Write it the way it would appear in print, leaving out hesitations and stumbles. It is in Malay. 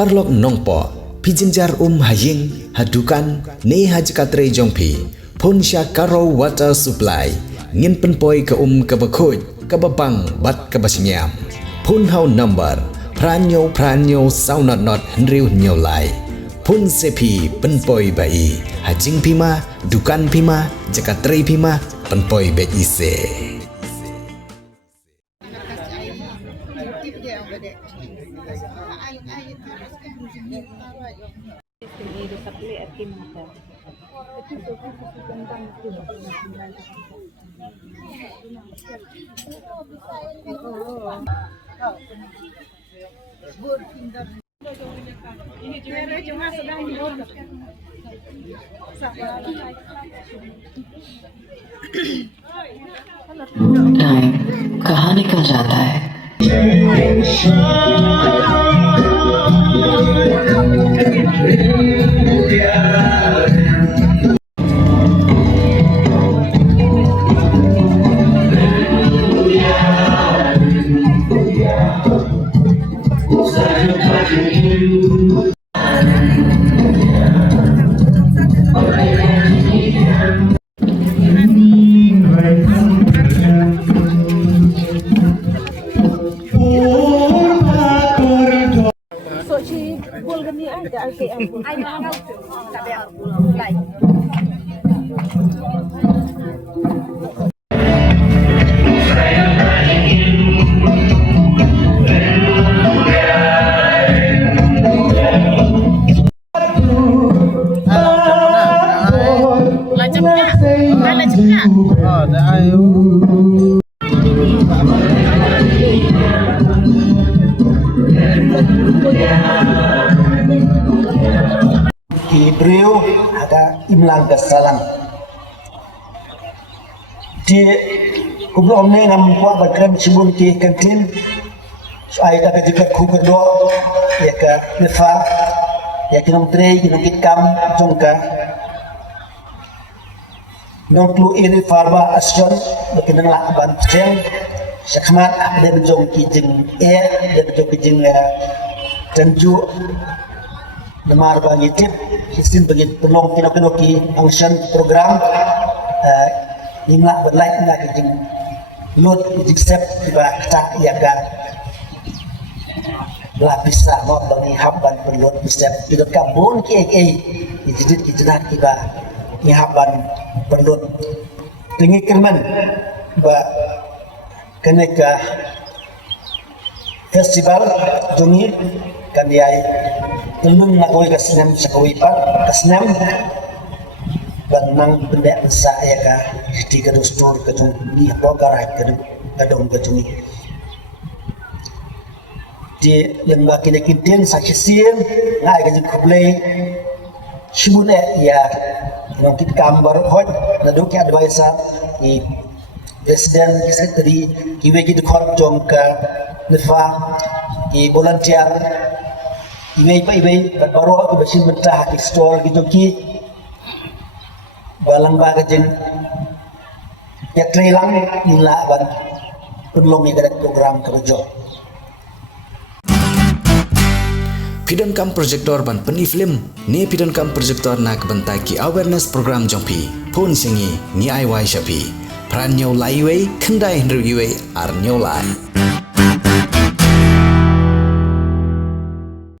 parlok nongpo pijinjar haying hadukan ne hajkatre jongpi pon sya karo water supply ngin penpoi ke kebakhoj kebabang bat kebasnyam pun hau number pranyo saunat not henriu nyolai pun sepi penpoi bai hajing pima dukan pima jakatre pima penpoi be ise. Time कहाँ निकल जाता है। Beliau ada imlang kesalam. Di kubur omne ngam kuat berkrem cibun ki kantin. Saya dah kerja kubur doa, ya ke nefa, ya ke nomtre, ya ke kam, jongka. Nongklu ini farba asjon, berkenaan lakukan percaya. Syakmat ada berjong ki jeng ada berjong ki jeng tenju. Lemar bagi tip, sistem bagi penolong kinoki function program, imla berlaik na kijing load kijing step tiba tak iaga lapis sama bagi haban perload step tidak kabun ki dijidit kijenat tiba ni haban perload tinggi kerman ba keneka festival dungi kan diai telung nakoi kasnam sakoi pat kasnam bang benda besar ya ka di kedustur kedung ni program kedung kedung di lembaga kini kintin saksisin ngai ka kublai shibune ya nong kit kambar hoj naduk ya advisor i presiden secretary kiwe ki khot jom ka nefa i volunteer ibai baru aku bersih mentah di stol gitu ki balang baga jeng ya trailang nila ban penlong ni kada program kerja Pidon kam projector ban peni film ne pidon kam projector nak bentai ki awareness program jompi pun singi ni ai wai shapi pran nyau lai wei kendai hendru ar nyau lai